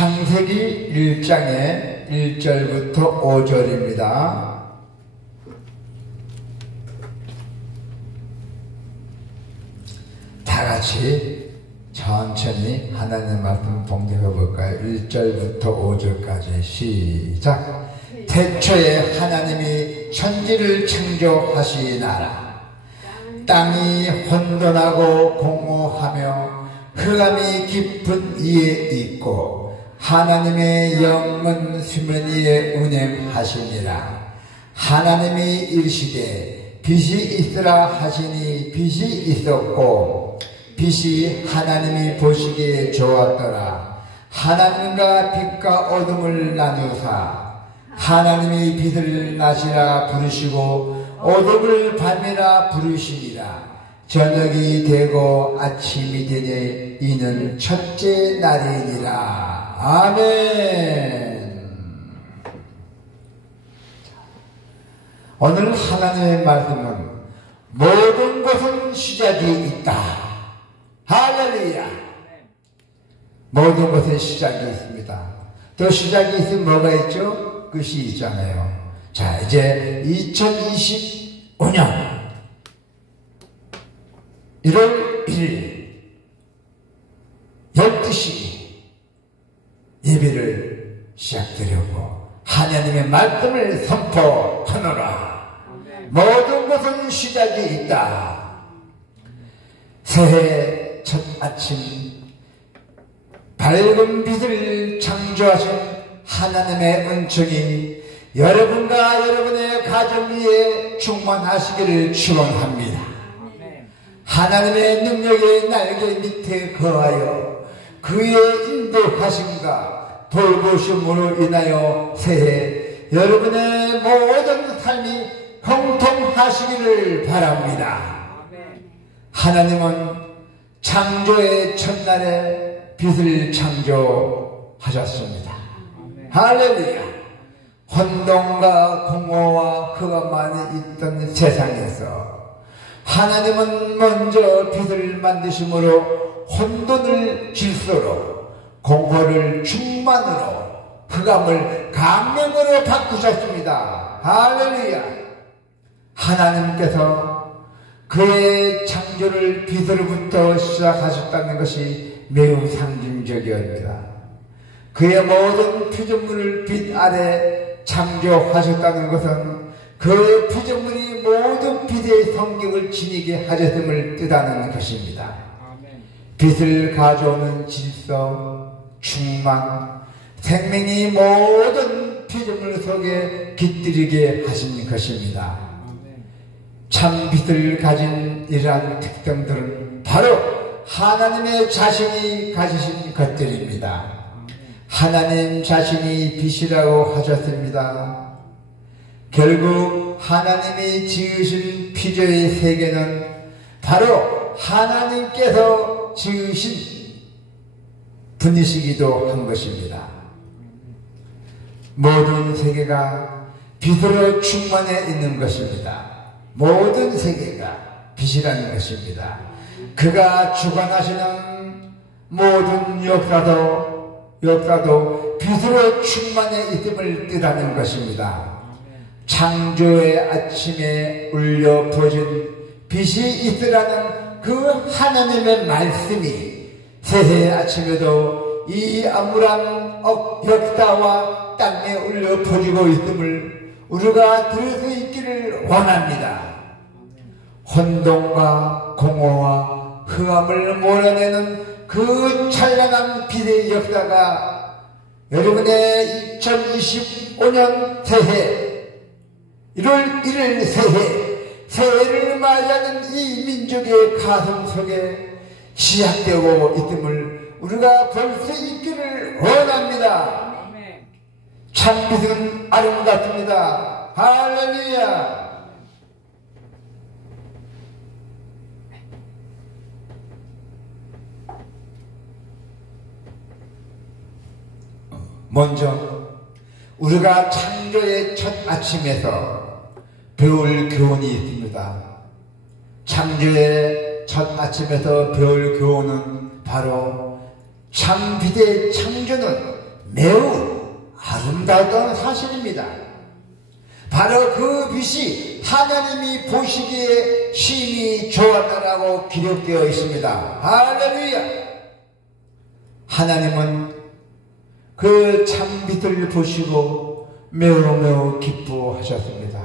창세기 1장의 1절부터 5절입니다. 다 같이 천천히 하나님의 말씀 봉독해 볼까요? 1절부터 5절까지 시작. 태초에 하나님이 천지를 창조하시나라. 땅이 혼돈하고 공허하며 흑암이 깊은 이에 있고 하나님의 영은 수면 위에 운행하시니라. 하나님이 이르시되 빛이 있으라 하시니 빛이 있었고 빛이 하나님이 보시기에 좋았더라. 하나님과 빛과 어둠을 나누사 하나님이 빛을 낮이라 부르시고 어둠을 밤이라 부르시니라. 저녁이 되고 아침이 되니 이는 첫째 날이니라. 아멘. 오늘 하나님의 말씀은 모든 것은 시작이 있다. 할렐루야. 모든 것에 시작이 있습니다. 또 시작이 있으면 뭐가 있죠? 끝이 있잖아요. 자, 이제 2025년 1월 1일 12시 예배를 시작드리고 하나님의 말씀을 선포하노라. 모든 것은 시작이 있다. 새해 첫 아침 밝은 빛을 창조하신 하나님의 은총이 여러분과 여러분의 가정 위에 충만하시기를 축원합니다. 하나님의 능력의 날개 밑에 거하여 그의 인도하심과 돌보심으로 인하여 새해 여러분의 모든 삶이 형통하시기를 바랍니다. 하나님은 창조의 첫날에 빛을 창조하셨습니다. 할렐루야. 혼돈과 공허와 흑암만이 있던 세상에서 하나님은 먼저 빛을 만드심으로 혼돈을 질서로, 공허를 충만으로, 흑암을 강명으로 바꾸셨습니다. 할렐루야. 하나님께서 그의 창조를 빛으로부터 시작하셨다는 것이 매우 상징적이옵니다. 그의 모든 피조물을 빛 아래 창조하셨다는 것은 그 피조물이 모든 빛의 성격을 지니게 하셨음을 뜻하는 것입니다. 빛을 가져오는 질서, 충만, 생명이 모든 피조물 속에 깃들이게 하신 것입니다. 참 빛을 가진 이러한 특성들은 바로 하나님의 자신이 가지신 것들입니다. 하나님 자신이 빛이라고 하셨습니다. 결국 하나님이 지으신 피조의 세계는 바로 하나님께서 지으신 분이시기도 한 것입니다. 모든 세계가 빛으로 충만해 있는 것입니다. 모든 세계가 빛이라는 것입니다. 그가 주관하시는 모든 역사도 빛으로 충만해 있음을 뜻하는 것입니다. 창조의 아침에 울려 퍼진 빛이 있으라는 그 하나님의 말씀이 새해 아침에도 이 암울한 역사와 땅에 울려 퍼지고 있음을 우리가 들을 수 있기를 원합니다. 혼돈과 공허와 흑암을 몰아내는 그 찬란한 빛의 역사가 여러분의 2025년 새해 1월 1일 새해를 맞이하는 이 민족의 가슴 속에 시작되고 있음을 우리가 볼 수 있기를 원합니다. 참빛은 아름답습니다. 할렐루야. 먼저 우리가 창조의 첫 아침에서 배울 교훈이 있습니다. 창조의 첫 아침에서 배울 교훈은 바로 참빛의 창조는 매우 아름다웠던 사실입니다. 바로 그 빛이 하나님이 보시기에 심히 좋았다라고 기록되어 있습니다. 할렐루야! 하나님은 그 참빛을 보시고 매우 기뻐하셨습니다.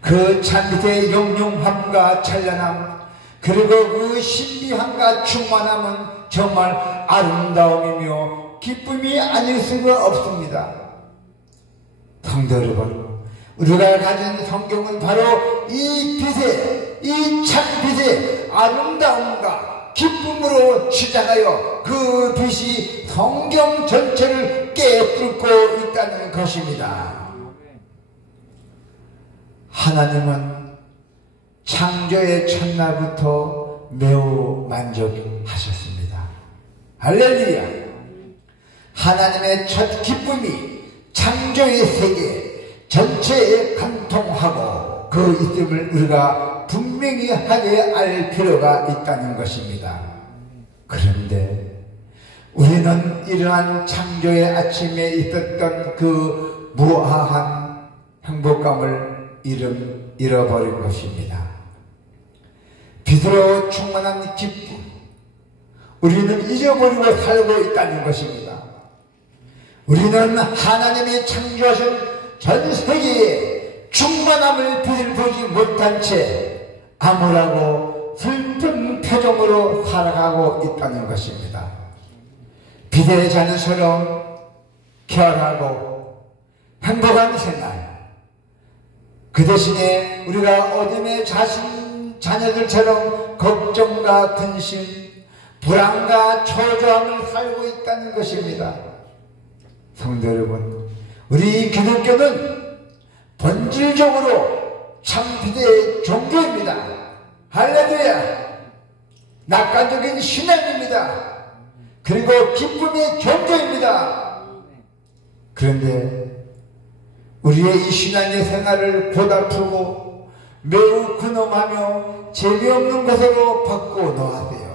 그 참빛의 영롱함과 찬란함, 그리고 그 신비함과 충만함은 정말 아름다움이며 기쁨이 아닐 수가 없습니다. 성도 여러분, 우리가 가진 성경은 바로 이 빛의, 이 참빛의 아름다움과 기쁨으로 시작하여 그 빛이 성경 전체를 깨뚫고 있다는 것입니다. 하나님은 창조의 첫날부터 매우 만족하셨습니다. 할렐루야! 하나님의 첫 기쁨이 창조의 세계 전체에 관통하고 그 있음을 우리가 분명히 하게 알 필요가 있다는 것입니다. 그런데 우리는 이러한 창조의 아침에 있었던 그 무아한 행복감을 잃어버린 것입니다. 빛으로 충만한 기쁨, 우리는 잊어버리고 살고 있다는 것입니다. 우리는 하나님이 창조하신 전 세계에 충만함을 빛을 보지 못한 채 암울하고 슬픈 표정으로 살아가고 있다는 것입니다. 빛의 자녀처럼 쾌활하고 행복한 생활, 그 대신에 우리가 어둠의 자녀들처럼 걱정과 근심, 불안과 초조함을 살고 있다는 것입니다. 성도 여러분, 우리 기독교는 본질적으로 참빛의 종교입니다. 할렐루야! 낙관적인 신앙입니다. 그리고 기쁨의 종교입니다. 그런데 우리의 이 신앙의 생활을 고달프고 매우 근엄하며 재미없는 것으로 바꾸어 놓았대요.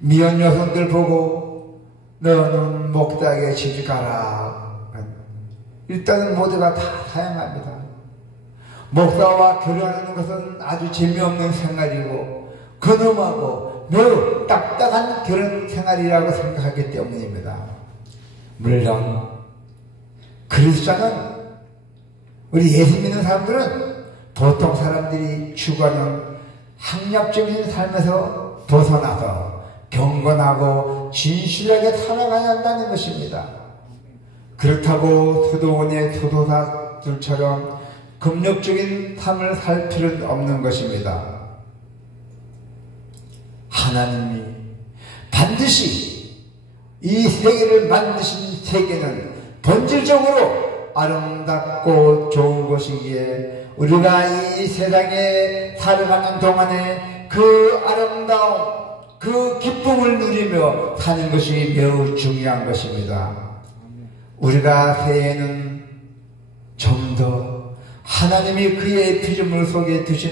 미혼 여성들 보고 너는 목닥에 시집가라. 일단은 모두가 다 사양합니다. 목사와 결혼하는 것은 아주 재미없는 생활이고 근엄하고 매우 딱딱한 결혼 생활이라고 생각하기 때문입니다. 물론 그리스도는, 우리 예수 믿는 사람들은 보통 사람들이 추구하는 학력적인 삶에서 벗어나서 경건하고 진실하게 살아가야 한다는 것입니다. 그렇다고 수도원의 수도사들처럼 금욕적인 삶을 살 필요는 없는 것입니다. 하나님이 반드시 이 세계를 만드신 세계는 본질적으로 아름답고 좋은 것이기에 우리가 이 세상에 살아가는 동안에 그 아름다움, 그 기쁨을 누리며 사는 것이 매우 중요한 것입니다. 우리가 새해에는 좀 더 하나님이 그의 피조물 속에 두신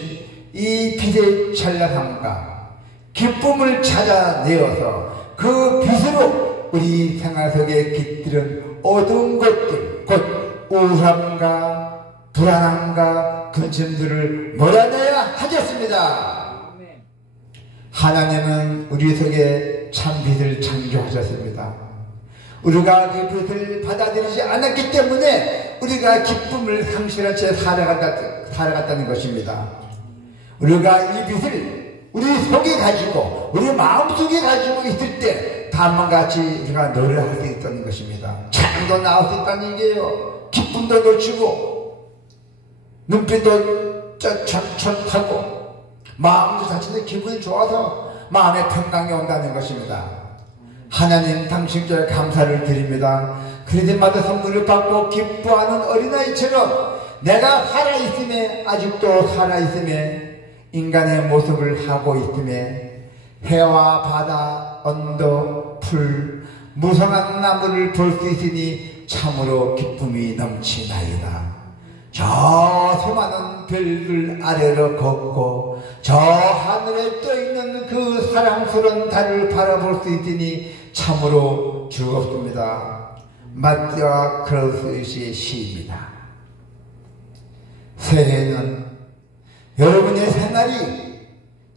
이 빛의 찬란함과 기쁨을 찾아내어서 그 빛으로 우리 생활 속에 깃들은 어두운 것들, 곧 우울함과 불안함과 근심들을 몰아내야 하겠습니다. 하나님은 우리 속에 참빛을 창조하셨습니다. 우리가 그 빛을 받아들이지 않았기 때문에 우리가 기쁨을 상실한 채 살아갔다는 것입니다. 우리가 이 빛을 우리 속에 가지고 우리 마음속에 가지고 있을 때 다음과 같이 우리가 노래할 수 있다는 것입니다. 찬양도 나올 수 있다는 얘기예요. 기쁨도 놓치고 눈빛도 촤촤하고 마음도 자체는 기분이 좋아서 마음의 평강이 온다는 것입니다. 하나님 당신께 감사를 드립니다. 크리스마스 선물을 받고 기뻐하는 어린아이처럼 내가 살아있음에, 아직도 살아있음에 인간의 모습을 하고 있음에 해와 바다, 언덕, 풀, 무성한 나무를 볼 수 있으니 참으로 기쁨이 넘치나이다. 저 수많은 별들 아래로 걷고 저 하늘에 떠있는 그 사랑스러운 달을 바라볼 수 있으니 참으로 즐겁습니다. 마티아 크라우스의 시입니다. 새해는 여러분의 생활이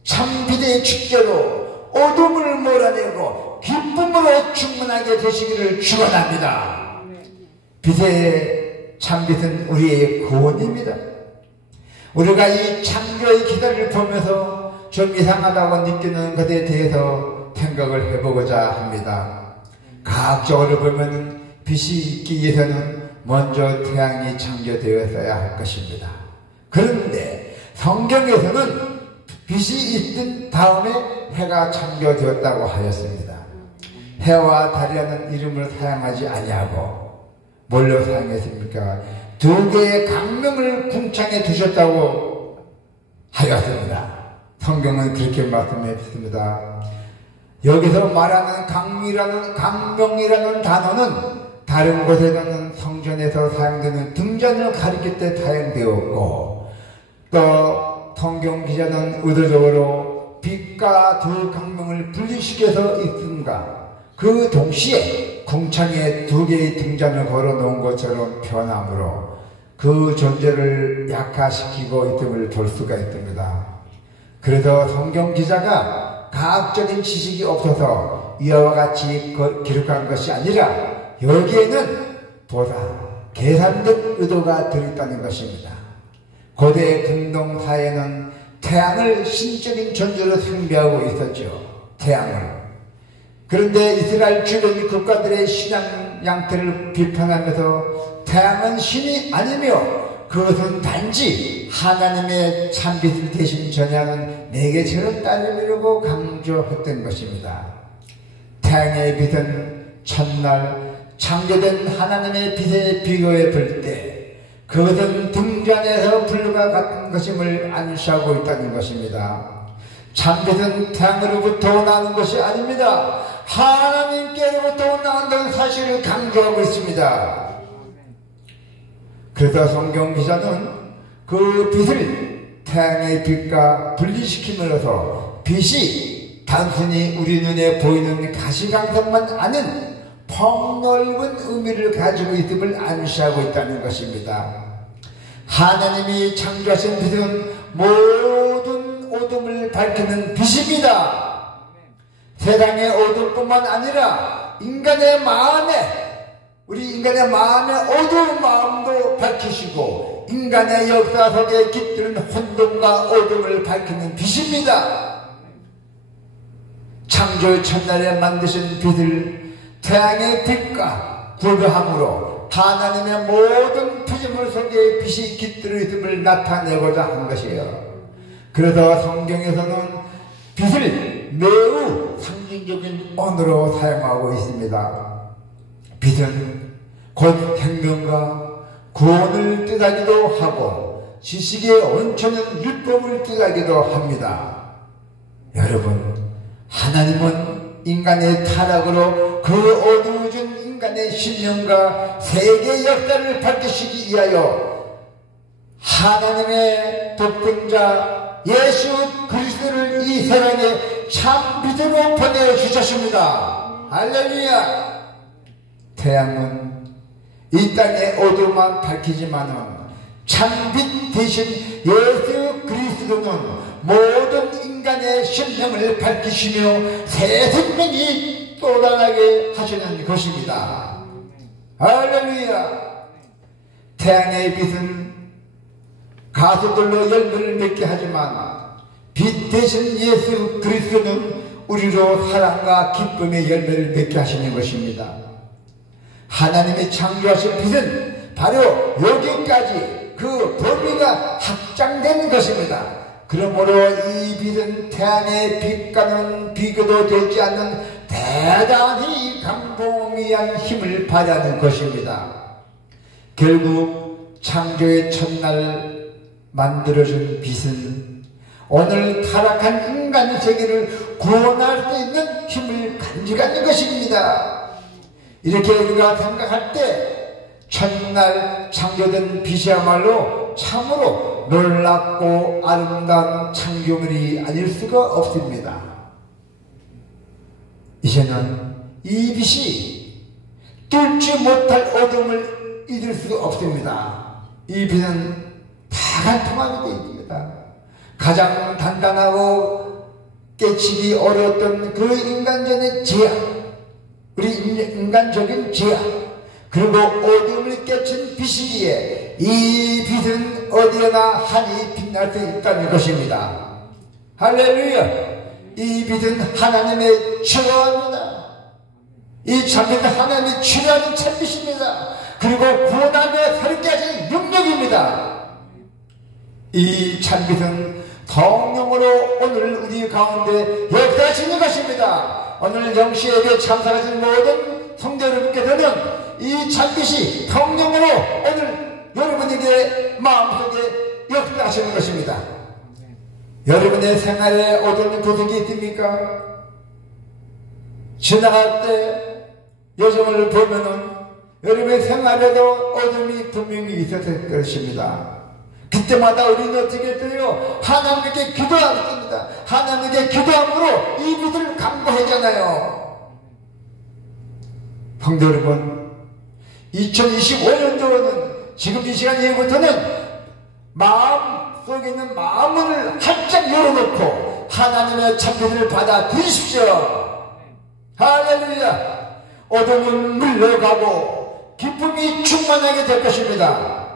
참비대의 축제로 어둠을 몰아내고 기쁨으로 충만하게 되시기를 축원합니다. 빛의 참빛은 우리의 구원입니다. 우리가 이 창조의 기다를 보면서 좀 이상하다고 느끼는 것에 대해서 생각을 해보고자 합니다. 과학적으로 보면 빛이 있기 위해서는 먼저 태양이 창조되었어야 할 것입니다. 그런데 성경에서는 빛이 있던 다음에 해가 창조되었다고 하였습니다. 해와 달이라는 이름을 사용하지 아니하고 뭘로 사용했습니까? 두 개의 강명을 궁창에 두셨다고 하였습니다. 성경은 그렇게 말씀했습니다. 여기서 말하는 강명이라는 단어는 다른 곳에서는 성전에서 사용되는 등잔을 가리킬 때 사용되었고, 또 성경 기자는 의도적으로 빛과 두 강명을 분리시켜서 있음과 그 동시에 궁창에 두 개의 등잔을 걸어 놓은 것처럼 표현함으로 그 존재를 약화시키고 있음을 볼 수가 있습니다. 그래서 성경 기자가 과학적인 지식이 없어서 이와 같이 기록한 것이 아니라 여기에는 보다 계산된 의도가 들어있다는 것입니다. 고대 근동사회는 태양을 신적인 존재로 숭배하고 있었죠. 태양을. 그런데 이스라엘 주변 국가들의 신앙 양태를 비판하면서 태양은 신이 아니며 그것은 단지 하나님의 참빛을 대신 전하는 매개체로 따르려고 강조했던 것입니다. 태양의 빛은 첫날 창조된 하나님의 빛에 비교해 볼 때 그것은 등잔에서 불과 같은 것임을 안시하고 있다는 것입니다. 참빛은 태양으로부터 나는 것이 아닙니다. 하나님께로부터 나온다는 사실을 강조하고 있습니다. 그래서 성경 기자는 그 빛을 태양의 빛과 분리시킴으로써 빛이 단순히 우리 눈에 보이는 가시광선만 아닌 폭넓은 의미를 가지고 있음을 암시하고 있다는 것입니다. 하나님이 창조하신 빛은 모든 어둠을 밝히는 빛입니다. 세상의 어둠뿐만 아니라 우리 인간의 마음의 어두운 마음도 밝히시고 인간의 역사 속에 깃드는 혼돈과 어둠을 밝히는 빛입니다. 창조 첫날에 만드신 빛을 태양의 빛과 구별함으로 하나님의 모든 피조물 속에 빛이 깃들어 있음을 나타내고자 한 것이에요. 그래서 성경에서는 빛을 매우 상징적인 언어로 사용하고 있습니다. 빛은 곧 생명과 구원을 뜻하기도 하고 지식의 원천은 율법을 뜻하기도 합니다. 여러분, 하나님은 인간의 타락으로 그 어두워진 인간의 신령과 세계 역사를 밝히시기 위하여 하나님의 독생자 예수 그리스도를 이 세상에 참빛으로 보내주셨습니다. 할렐루야! 태양은 이 땅의 어두움만 밝히지만은 참빛 대신 예수 그리스도는 모든 인간의 신령을 밝히시며 새 생명이 쏟아나게 하시는 것입니다. 할렐루야! 태양의 빛은 가수들로 열매를 맺게 하지만 빛 대신 예수 그리스도는 우리로 사랑과 기쁨의 열매를 맺게 하시는 것입니다. 하나님이 창조하신 빛은 바로 여기까지 그 범위가 확장된 것입니다. 그러므로 이 빛은 태양의 빛과는 비교도 되지 않는 대단히 광범위한 힘을 발휘하는 것입니다. 결국 창조의 첫날 만들어준 빛은 오늘 타락한 인간 세계를 구원할 수 있는 힘을 간직하는 것입니다. 이렇게 우리가 생각할 때 첫날 창조된 빛이야말로 참으로 놀랍고 아름다운 창조물이 아닐 수가 없습니다. 이제는 이 빛이 뜰 이룰지 못할 어둠을 잊을 수 없습니다. 이 빛은 다간통하게 되어 있습니다. 가장 단단하고 깨치기 어려웠던 그 인간전의 죄악, 우리 인간적인 죄악, 그리고 어둠을 깨친 빛이기에 이 빛은 어디에나 환히 빛날 수 있다는 것입니다. 할렐루야! 이 빛은 하나님의 치료합니다. 이 참빛은 하나님이 치료하는 참빛입니다. 그리고 구원하며 새롭게 하신 능력입니다. 이 참빛은 성령으로 오늘 우리 가운데 역사하시는 것입니다. 오늘 영시에게 참석하신 모든 성도 여러분께서는 이 참빛이 성령으로 오늘 여러분에게 마음속에 역사하시는 것입니다. 여러분의 생활에 어떤 고통이 있습니까? 지나갈 때 여정을 보면은 여러분의 생활에도 어둠이 분명히 있었을 것입니다. 그때마다 우리는 어떻게 했어요? 하나님께 기도했습니다. 하나님께 기도함으로 이 빛을 강구하잖아요. 성도 여러분, 2025년도로는 지금 이 시간 이후부터는 마음 속에 있는 마음을 활짝 열어놓고 하나님의 참빛을 받아들이십시오. 할렐루야! 어둠은 물러가고 기쁨이 충만하게 될 것입니다.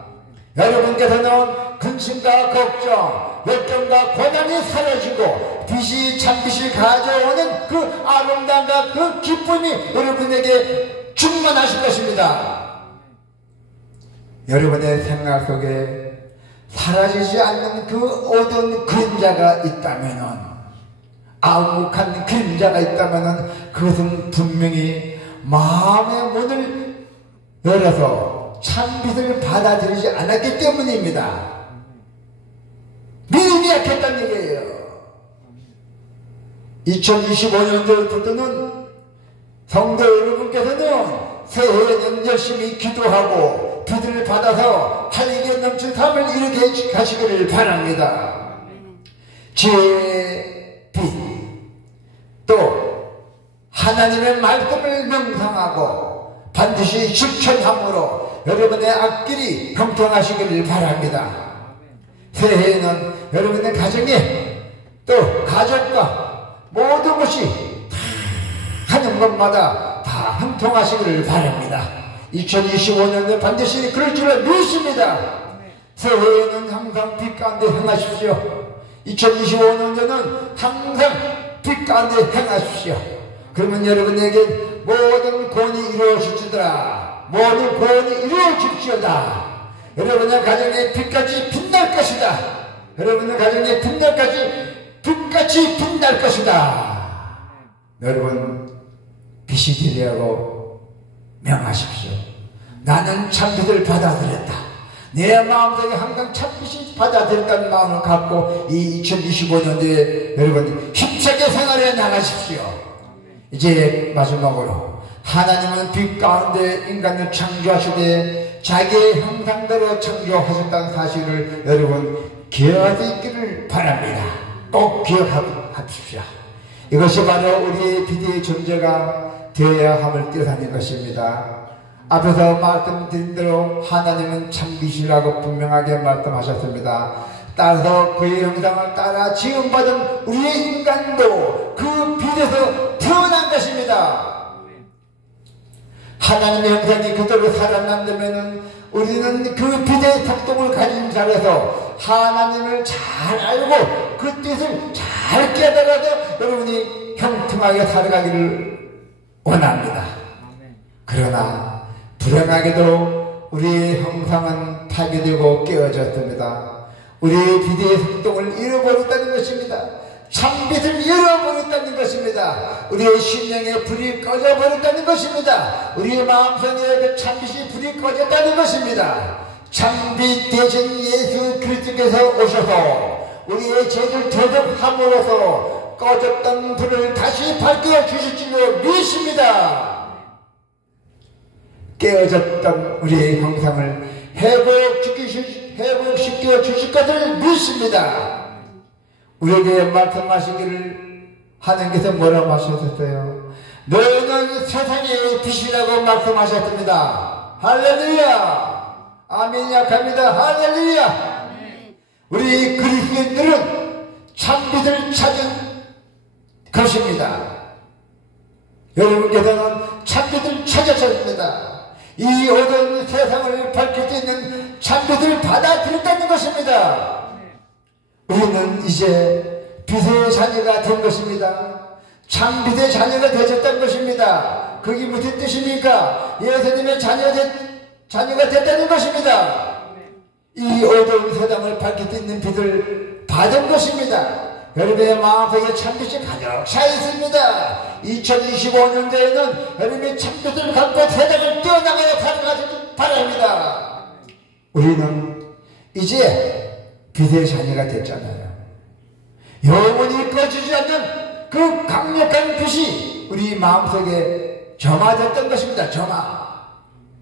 여러분께서는 근심과 걱정, 역경과 고난이 사라지고 빛이 참빛이 가져오는 그 아름다움과 그 기쁨이 여러분에게 충만하실 것입니다. 여러분의 생각 속에 사라지지 않는 그 어두운 그림자가 있다면은, 암흑한 그림자가 있다면은 그것은 분명히 마음의 문을 열어서 참빛을 받아들이지 않았기 때문입니다. 믿음이 약했다는 얘기예요. 2025년도부터는 성도 여러분께서는 새해에는 열심히 기도하고 빛을 받아서 활기에 넘친 삶을 이루게 하시기를 바랍니다. 지혜의 빛, 또 하나님의 말씀을 명상하고 반드시 실천함으로 여러분의 앞길이 형통하시기를 바랍니다. 새해에는 여러분의 가정에 또 가족과 모든 것이 하는 것마다 다 형통하시기를 바랍니다. 2025년에 반드시 그럴 줄을 믿습니다. 새해에는 항상 빛 가운데 행하십시오. 2025년에는 항상 빛 가운데 행하십시오. 그러면 여러분에게 모든 구원이 이루어질지어다. 모든 구원이 이루어질지어다. 여러분의 가정에 빛같이 빛날 것이다. 여러분의 가정에 빛같이 빛날 것이다. 여러분, 빛이 되려고 명하십시오. 나는 참빛을 받아들였다. 내 마음속에 항상 참빛이 받아들였다는 마음을 갖고 이 2025년도에 여러분 힘차게 생활해 나가십시오. 이제 마지막으로 하나님은 빛 가운데 인간을 창조하시되 자기의 형상대로 창조하셨다는 사실을 여러분 기억할 수 있기를 바랍니다. 꼭 기억하십시오. 이것이 바로 우리의 빛의 존재가 되어야 함을 뜻하는 것입니다. 앞에서 말씀드린 대로 하나님은 참빛이라고 분명하게 말씀하셨습니다. 따라서 그의 형상을 따라 지음받은 우리의 인간도 그 빛에서 태어난 것입니다. 하나님의 형상이 그대로 살아난다면 우리는 그 빛의 특성을 가진 자라서 하나님을 잘 알고 그 뜻을 잘 깨달아서 여러분이 형통하게 살아가기를 원합니다. 그러나 불행하게도 우리의 형상은 파괴되고 깨어졌습니다. 우리의 빛의 특성을 잃어버렸다는 것입니다. 참빛을 잃어버렸다는 것입니다. 우리의 심령에 불이 꺼져버렸다는 것입니다. 우리의 마음속에 그 참빛이 불이 꺼졌다는 것입니다. 참빛 대신 예수 그리스도께서 오셔서 우리의 죄를 대접함으로써 꺼졌던 불을 다시 밝혀 주실 줄로 믿습니다. 깨어졌던 우리의 형상을 회복시켜 주실 것을 믿습니다. 우리에게 말씀하시기를 하나님께서 뭐라고 하셨어요? 너희는 세상의 빛이라고 말씀하셨습니다. 할렐루야. 아멘. 약합니다. 할렐루야. 우리 그리스도인들은 참빛을 찾은 것입니다. 여러분께서는 참빛을 찾으셨습니다. 이 어두운 세상을 밝힐 수 있는 참빛을 받아들였다는 것입니다. 우리는 이제 빛의 자녀가 된 것입니다. 참빛의 자녀가 되셨다는 것입니다. 그게 무슨 뜻입니까? 예수님의 자녀가 됐다는 것입니다. 이 어두운 세상을 밝힐 수 있는 빛을 받은 것입니다. 여러분의 마음속에 참빛이 가득 차 있습니다. 2025년도에는 여러분의 참빛을 갖고 세상을 뛰어나가야 살아가시기 바랍니다. 우리는 이제 빛의 자녀가 됐잖아요. 영원히 꺼지지 않는 그 강력한 빛이 우리 마음속에 점화됐던 것입니다. 점화.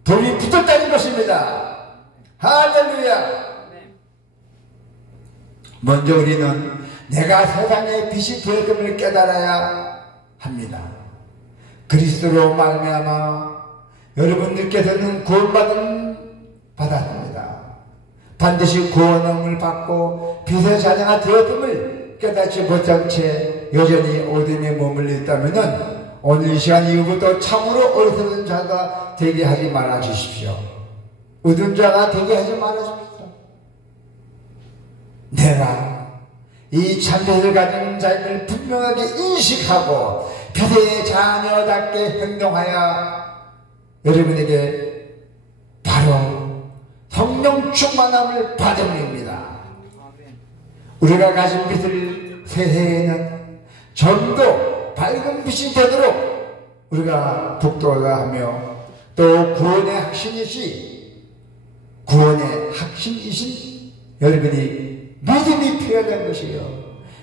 불이 붙었다는 것입니다. 할렐루야. 먼저 우리는 내가 세상의 빛이 되었음을 깨달아야 합니다. 그리스도로 말미암아 여러분들께서는 받았습니다. 반드시 구원함을 받고 빛의 자녀가 되었음을 깨닫지 못한 채 여전히 어둠에 머물러 있다면 오늘 이 시간 이후부터 참으로 어리석은 자가 되게 하지 말아 주십시오. 어두운 자가 되게 하지 말아 주십시오. 내가 이 참빛을 가진 자임을 분명하게 인식하고 빛의 자녀답게 행동하여 여러분에게 바로 성령 충만함을 받음입니다. 우리가 가진 빛을 새해에는 전도 밝은 빛이 되도록 우리가 북돋아하며 또 구원의 확신이신 여러분이 믿음이 필요한 것이요.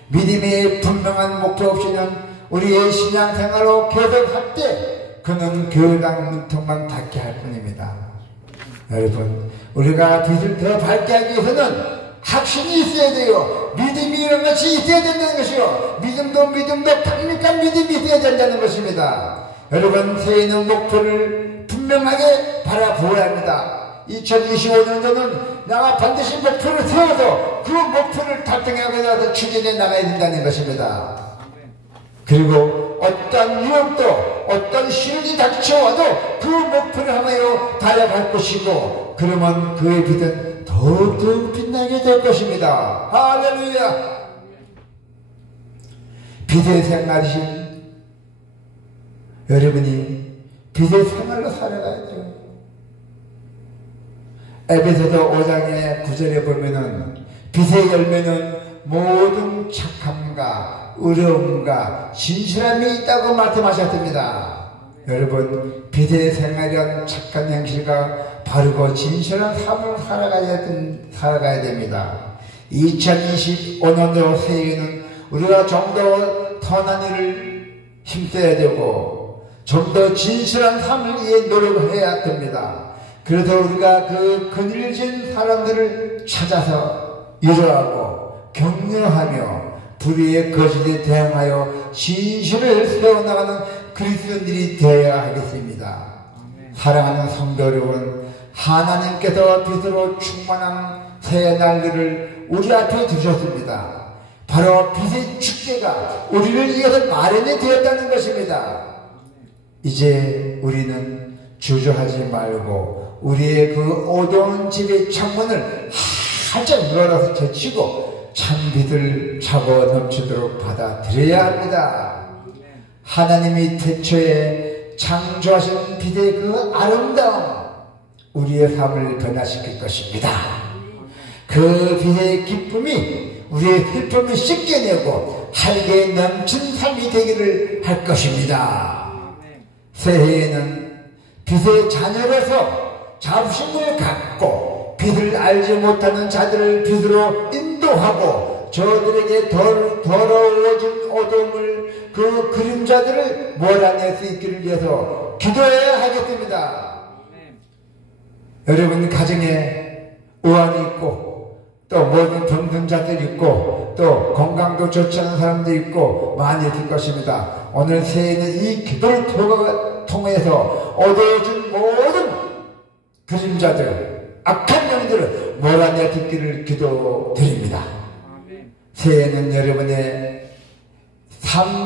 믿음의 분명한 목표 없이는 우리의 신앙생활로 계속할 때 그는 교당 문턱만 닫게 할 뿐입니다. 여러분, 우리가 빛을 더 밝게 하기 위해서는 확신이 있어야 돼요. 믿음이 이런 것이 있어야 된다는 것이요. 믿음도 강력한 믿음이 있어야 된다는 것입니다. 여러분, 새해는 목표를 분명하게 바라보아야 합니다. 2025년도는 내가 반드시 목표를 세워서 그 목표를 달성하고 나서 추진해 나가야 된다는 것입니다. 그리고 어떤 유혹도 어떤 시련이 닥쳐와도 그 목표를 하며 달려갈 것이고 그러면 그의 빛은 더욱 빛나게 될 것입니다. 할렐루야. 빛의 생활이신 여러분이 빛의 생활로 살아가야죠. 에베소서 5장의 9절에 보면은 빛의 열매는 모든 착함과 의로움과 진실함이 있다고 말씀하셨습니다. 여러분, 빛의 생활이란 착한 행실과 바르고 진실한 삶을 살아가야 됩니다. 2025년도 새해에는 우리가 좀 더 선한 일을 힘써야 되고 좀 더 진실한 삶을 위해 노력을 해야 됩니다. 그래서 우리가 그 그늘진 사람들을 찾아서 위로하고 격려하며 불의의 거짓에 대항하여 진실을 세워나가는 그리스도인들이 되어야 하겠습니다. 사랑하는 성도 여러분, 하나님께서 빛으로 충만한 새 날들을 우리 앞에 두셨습니다. 바로 빛의 축제가 우리를 위해서 마련이 되었다는 것입니다. 이제 우리는 주저하지 말고 우리의 그 어두운 집의 창문을 활짝 열어서 제치고 찬빛을 차고 넘치도록 받아들여야 합니다. 하나님이 태초에 창조하신 빛의 그 아름다움 우리의 삶을 변화시킬 것입니다. 그 빛의 기쁨이 우리의 슬픔을 씻겨내고 활기에 넘친 삶이 되기를 할 것입니다. 새해에는 빛의 자녀로서 자부심을 갖고 빛을 알지 못하는 자들을 빛으로 인도하고 저들에게 더러워진 어둠을 그 그림자들을 몰아낼 수 있기를 위해서 기도해야 하겠습니다. 여러분 가정에 우환이 있고 또 모든 병든 자들 있고 또 건강도 좋지 않은 사람도 있고 많이 있을 것입니다. 오늘 새해에는 이 기도를 통해서 얻어진 모든 그림자들, 악한 영들을 몰아내 듣기를 기도드립니다. 새해에는 여러분의 삶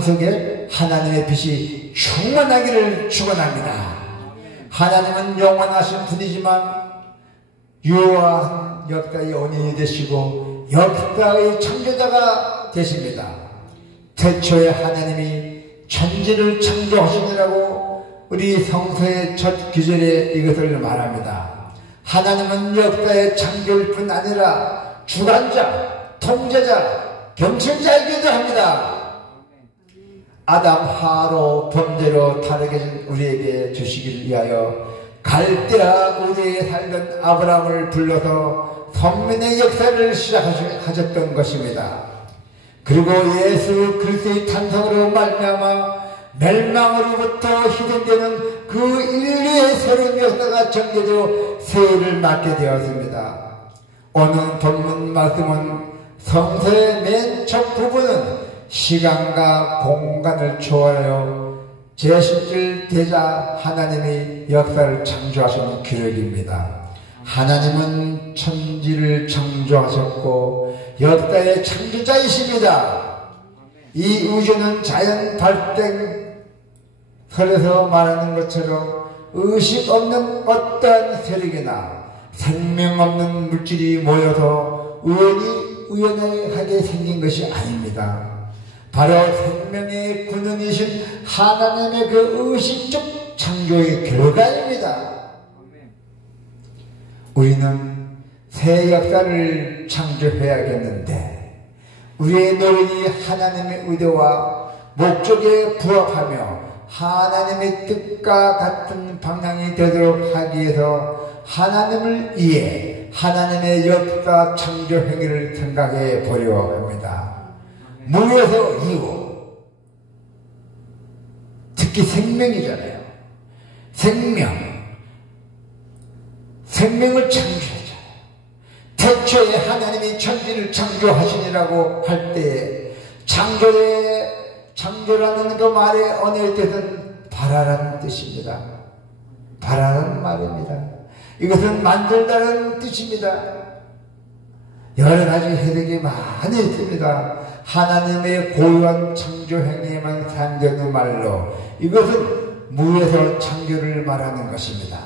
속에 하나님의 빛이 충만하기를 축원합니다. 하나님은 영원하신 분이지만 유효한 역사의 원인이 되시고 역사의 창조자가 되십니다. 태초에 하나님이 천지를 창조하시느라고 우리 성서의 첫 구절에 이것을 말합니다. 하나님은 역사의 창조일 뿐 아니라 주관자, 통제자, 경찰자이기도 합니다. 아담 하로 범죄로 타락해진 우리에게 주시기를 위하여 갈대아 우리에 살던 아브라함을 불러서 선민의 역사를 시작하셨던 것입니다. 그리고 예수 그리스도의 탄생으로 말미암아 멸망으로부터 희생되는 그 인류의 새로운 역사가 전개되어 새해를 맞게 되었습니다. 오늘 본문 말씀은 성서의 맨 첫 부분은 시간과 공간을 초월하여 제10질 대자 하나님이 역사를 창조하시는 기록입니다. 하나님은 천지를 창조하셨고 역사의 창조자이십니다. 이 우주는 자연 발생설에서 말하는 것처럼 의식 없는 어떠한 세력이나 생명 없는 물질이 모여서 우연하게 생긴 것이 아닙니다. 바로 생명의 근원이신 하나님의 그 의식적 창조의 결과입니다. 우리는 새 역사를 창조해야겠는데 우리의 노력이 하나님의 의도와 목적에 부합하며 하나님의 뜻과 같은 방향이 되도록 하기 위해서 하나님을 위해 하나님의 역사 창조 행위를 생각해 보려고 합니다. 무에서 이후, 특히 생명이잖아요. 생명을 창조하죠. 태초에 하나님이 천지를 창조하시니라고 할 때에 창조라는 그 말의 언어의 뜻은 바라라는 뜻입니다. 바라라는 말입니다. 이것은 만들다라는 뜻입니다. 여러 가지 해석이 많이 있습니다. 하나님의 고유한 창조 행위에만 사용되는 말로 이것은 무에서 창조를 말하는 것입니다.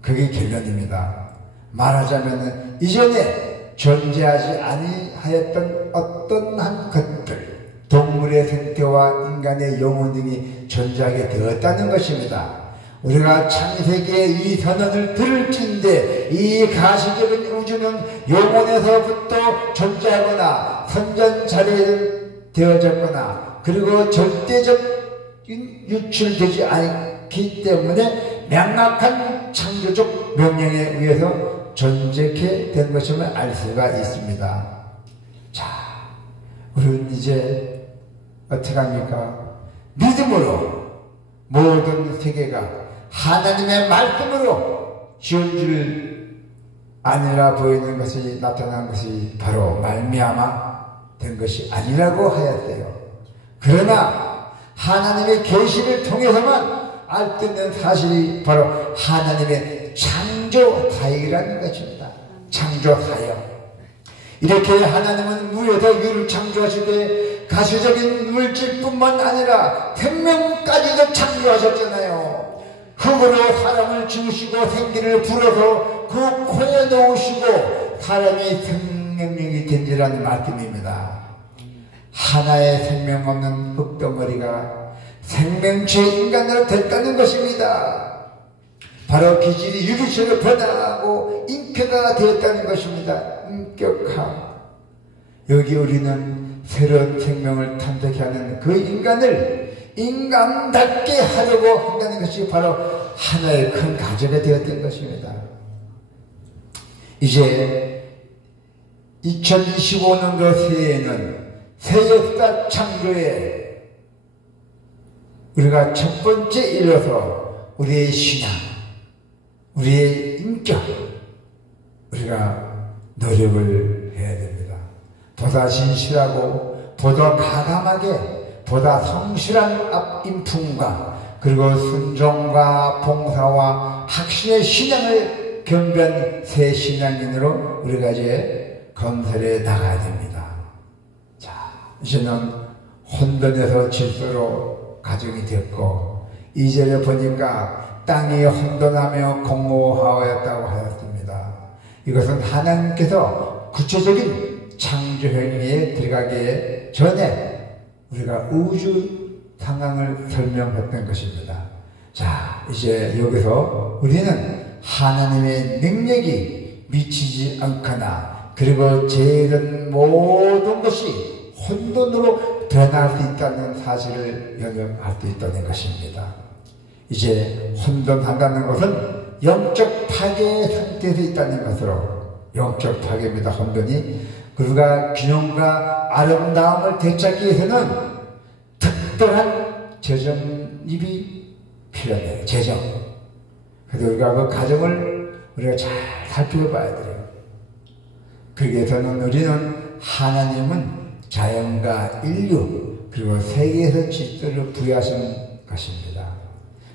그게 결론입니다. 말하자면 이전에 존재하지 아니하였던 어떤 한 것들, 동물의 생태와 인간의 영혼 등이 존재하게 되었다는 것입니다. 우리가 창세기의 이 선언을 들을진데 이 가시적인 우주는 영혼에서부터 존재하거나 선전자료되어졌거나 그리고 절대적인 유출되지 않기 때문에 명확한 창조적 명령에 의해서 존재케 된 것임을 알 수가 있습니다. 자, 우리는 이제 어떻게 합니까? 믿음으로 모든 세계가 하나님의 말씀으로 지은 줄 아니라 보이는 것이 나타난 것이 바로 말미암아 된 것이 아니라고 하였대요. 그러나 하나님의 계시를 통해서만 알 수 있는 사실이 바로 하나님의 창조 사역이라는 것입니다. 창조 사역. 이렇게 하나님은 무에서 유를 창조하시되 가시적인 물질뿐만 아니라 생명까지도 창조하셨잖아요. 흙으로 사람을 지으시고 생기를 불어서 그 코에 넣으시고 사람이 생명력이 된지라는 말씀입니다. 하나의 생명 없는 흙덩어리가 생명체 인간으로 됐다는 것입니다. 바로 기질이 유기체로 변화하고 인격화가 되었다는 것입니다. 인격화. 여기 우리는 새로운 생명을 탐색해 하는 그 인간을 인간답게 하려고 한다는 것이 바로 하나의 큰 가제가 되었던 것입니다. 이제 2025년도 새해에는 새 역사 창조에 우리가 첫 번째 일어서 우리의 신앙, 우리의 인격, 우리가 노력을 해야 됩니다. 보다 진실하고 보다 가감하게 보다 성실한 인품과 그리고 순종과 봉사와 확신의 신앙을 겸비한 새 신앙인으로 우리가 이제 건설해 나가야 됩니다. 자, 이제는 혼돈에서 질서로 가정이 됐고, 이제를 보니까 땅이 혼돈하며 공허하였다고 하였습니다. 이것은 하나님께서 구체적인 창조 행위에 들어가기 전에 우리가 우주 상황을 설명했던 것입니다. 자, 이제 여기서 우리는 하나님의 능력이 미치지 않거나 그리고 죄는 모든 것이 혼돈으로 변할 수 있다는 사실을 영역할 수 있다는 것입니다. 이제 혼돈한다는 것은 영적 파괴의 상태에서 있다는 것으로, 영적 파괴입니다. 혼돈이. 우리가 균형과 아름다움을 되찾기 위해서는 특별한 재정입이 필요해요. 재정. 그래서 우리가 그 가정을 우리가 잘 살펴봐야 돼요. 그러기 위해서는 우리는 하나님은 자연과 인류 그리고 세계에서 질서를 부여하신 것입니다.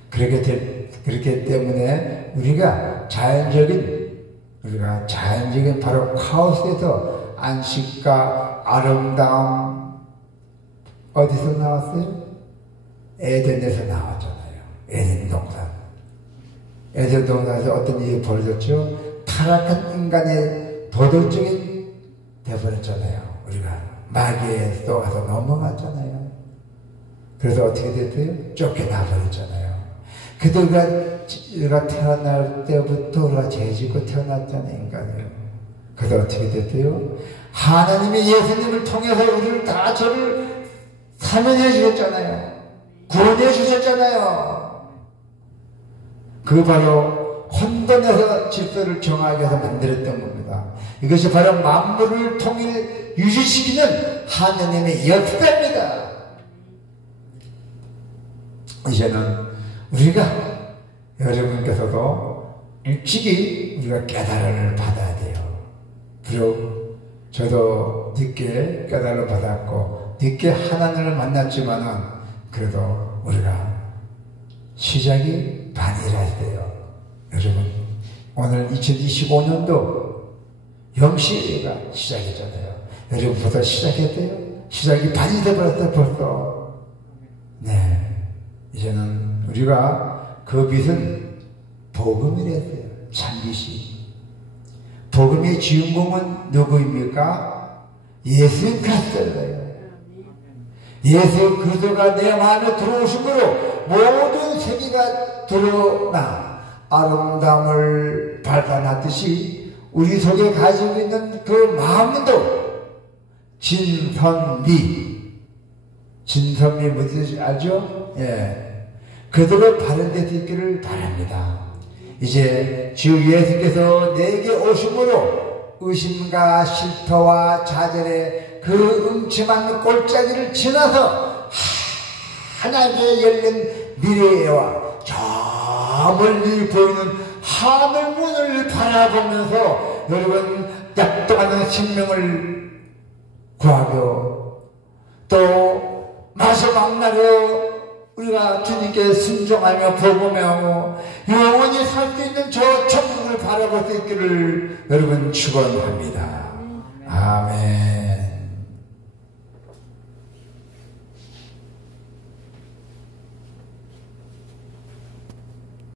그렇기 때문에 우리가 자연적인 바로 카오스에서 안식과 아름다움 어디서 나왔어요? 에덴에서 나왔잖아요. 에덴 동산. 에덴 동산에서 어떤 일이 벌어졌죠? 타락한 인간의 도덕적인 되어버렸잖아요. 우리가 마귀에 쏘아서 넘어갔잖아요. 그래서 어떻게 됐어요? 쫓겨나 버렸잖아요. 그래도 우리가 태어날 때부터 우리가 죄짓고 태어났잖아요, 인간이요. 그래서 어떻게 됐어요? 하나님이 예수님을 통해서 우리를 다 저를 사면해 주셨잖아요. 구원해 주셨잖아요. 그 바로 혼돈에서 질서를 정하게 해서 만들었던 겁니다. 이것이 바로 만물을 통일 유지시키는 하나님의 역사입니다. 이제는 우리가 여러분께서도 일찍이 우리가 깨달음을 받아야 돼요. 비록 저도 늦게 깨달음을 받았고 늦게 하나님을 만났지만은 그래도 우리가 시작이 반이라야 돼요. 여러분, 오늘 2025년도 영시가 시작이잖아요. 여러분 벌써 시작했대요? 시작이 반이 돼버렸어요, 벌써. 네. 이제는 우리가 그 빛은 복음이랬어요. 참빛이. 복음의 주인공은 누구입니까? 예수 그리스도예요. 예수 그리스도가 내 마음에 들어오심으로 모든 세계가 드러나 아름다움을 발산하듯이 우리 속에 가지고 있는 그 마음도 진선미 무슨 알죠? 예. 그대로 발현될 수 있기를 바랍니다. 이제 주 예수께서 내게 오심으로 의심과 실패와 좌절의 그 음침한 골짜기를 지나서 하나님의 열린 미래와 저 멀리 보이는 하늘문을 바라보면서 여러분 약동하는 생명을 구하고 또 마지막 날에 우리가 주님께 순종하며 복음하고 영원히 살 수 있는 저 천국을 바라볼 수 있기를 여러분 축원합니다. 아멘.